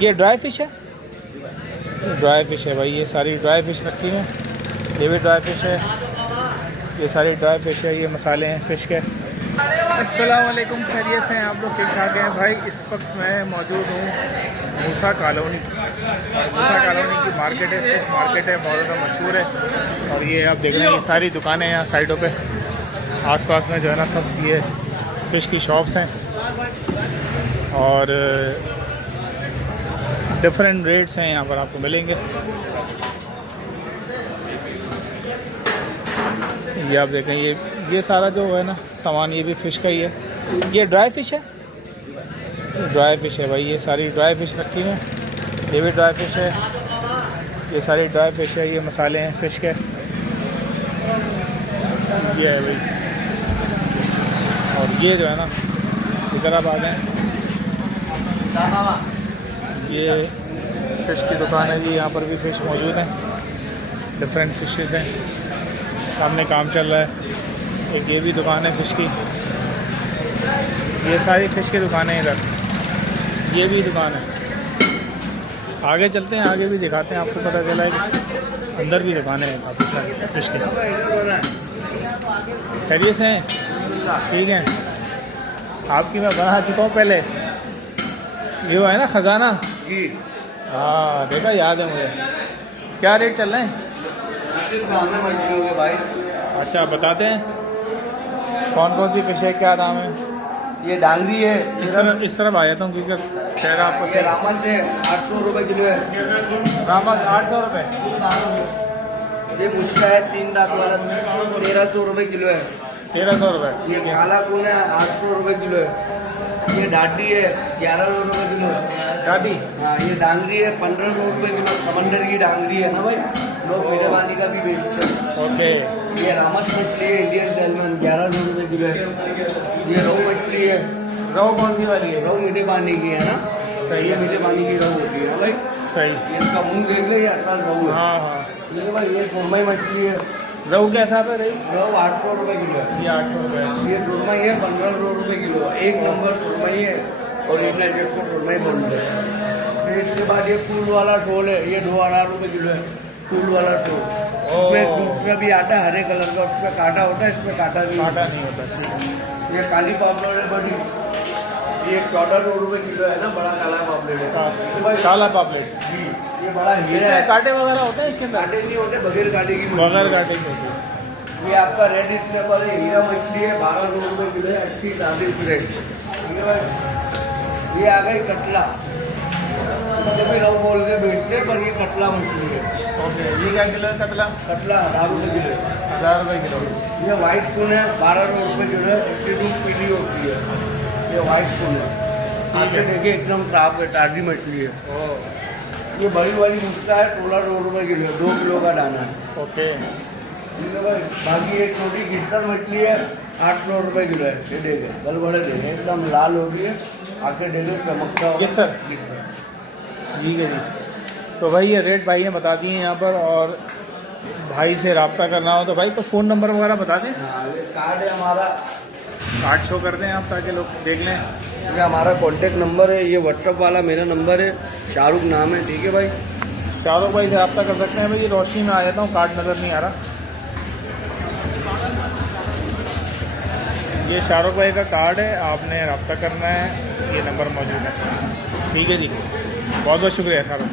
ये dry fish है, dry fish है भाई, ये सारी ड्राई फिश रखी हैं। ये भी ड्राई फिश है, ये सारी ड्राई फिश है, ये मसाले हैं फिश के। अस्सलाम वालेकुम, खैरियत से हैं आप लोग? ठीक ठाक हैं भाई। इस वक्त मैं मौजूद हूँ मूसा कॉलोनी, और मूसा कॉलोनी की मार्केट है, फिश मार्केट है, बहुत ज़्यादा मशहूर है। और ये आप देख रहे हैं, ये सारी दुकानें हैं यहाँ साइडों पे, आसपास में जो है ना सब ये फ़िश की शॉप्स हैं और डिफरेंट रेट्स हैं यहाँ पर आपको मिलेंगे। ये आप देखें, ये सारा जो है ना सामान, ये भी फ़िश का ही है। ये ड्राई फ़िश है, ड्राई फ़िश है भाई, ये सारी ड्राई फ़िश रखी हैं। ये भी ड्राई फ़िश है, ये सारी ड्राई फ़िश है, ये मसाले हैं फ़िश के। ये है भाई, और ये जो है ना इधर आप आ गए, ये फ़िश की दुकान है जी। यहाँ पर भी फ़िश मौजूद हैं, डिफरेंट फ़िशेस हैं। सामने काम चल रहा है। एक ये भी दुकान है फ़िश की, ये सारी फ़िश की दुकानें इधर। ये भी दुकान है। आगे चलते हैं, आगे भी दिखाते हैं, आपको पता चला है कि अंदर भी दुकानें हैं काफ़ी सारी फ़िश की। खैरियत से हैं? ठीक है। आपकी मैं बना चुका हूँ पहले, ये वो है ना ख़जाना जी। हाँ देखा, याद है मुझे। क्या रेट चल रहे हैं भाई? अच्छा बताते हैं कौन कौन सी फिश है, क्या दाम है? ये डांगरी है, इस तरफ आ जाता हूँ क्योंकि चेहरा आपको। ये रामस है, 800 रुपये किलो है। रामस 800 रुपये। ये मुश्का है 3 दांत वाला, 1300 रुपये किलो है। 1300 रुपये। ये काला कून है, 800 रुपये किलो है। ये डाटी है, 1100 रुपये किलो। डाटी? हाँ। ये डांगरी है, 1500 रुपये किलो। समंदर की डांगरी है ना भाई, लोग मीठे पानी का भी बेचते हैं। ओके। ये रामस मछली है, इंडियन सैल्मन, 1100 रुपये किलो है। ये रोहू मछली है। रोहू कौन सी वाली है? रोहू मीठे पानी की है ना। सही है, मीठे पानी की रोहू होती है भाई। सही। इसका मुंह देख ले, ये असल रोहू है। हाँ हाँ। ठीक है भाई। ये सुरमई मछली है। रोहू कैसा है रही? रोहू 800 रुपये किलो है। ये 800 रुपये। ये सुरमई है, 1500 रुपये किलो। एक नंबर सुरमई है, ओरिजिनल जिसको सुरमई बोलते हैं। फिर इसके बाद ये फूल वाला शोल है, ये 2000 रुपये किलो है। फूल वाला शोल, उसमें दूसरा भी आता है हरे कलर का, उसमें कांटा होता है, इसमें कांटा नहीं होता। ठीक है। ये काली पापलेट है बड़ी, ये 1400 रुपये किलो है ना, बड़ा काला पापलेट है। तो भाई काला पापलेट जी, ये बड़ा हीरा है। कांटे वगैरह होते हैं इसके अंदर? कांटे नहीं होते, बगैर कांटे की। बगैर कांटे की होती है। ये आपका रेड स्नैपर है, हीरा मछली है, 1200 रुपये किलो है, अच्छी सादी ग्रेड। ठीक है भाई। ये आ गई कतला, इसको भी लोग बोल के बेचते हैं, पर ये कतला मछली है। ओके। ये क्या किलो है कतला? कतला 1000 रुपये किलो है। 1000 रुपये किलो। ये वाइट कून है, 1200 रुपये किलो है, इसकी रूप पीली होती है। ये वाइट कून है, आगे देखिए एकदम साफ है, ताजी मछली है। ये बड़ी वाली मुस्का है, 1600 रुपये किलो है, 2 किलो का दाना है। ओके। ठीक है भाई। बाकी एक छोटी गिस्टर मछली है, 800 रुपये किलो है। ये देखे गल बड़े देखे, एकदम लाल हो गई है, आके देखे चमकता होगा। गिस्टर? ठीक है जी। तो भाई ये रेट भाई ने बता दिए यहाँ पर, और भाई से रब्ता करना हो तो भाई को फ़ोन नंबर वगैरह बता दें। हाँ, ये कार्ड है हमारा, कार्ड शो कर दें आप ताकि लोग देख लें। ये हमारा कॉन्टेक्ट नंबर है, ये व्हाट्सअप वाला मेरा नंबर है, शाहरुख नाम है। ठीक है भाई। शाहरुख भाई से रब्ता कर सकते हैं भाई। ये रोशनी में आ जाता हूँ, कार्ड नज़र नहीं आ रहा। ये शाहरुख भाई का कार्ड है, आपने रब्ता करना है, ये नंबर मौजूद है। ठीक है जी, बहुत बहुत शुक्रिया शाहरुख।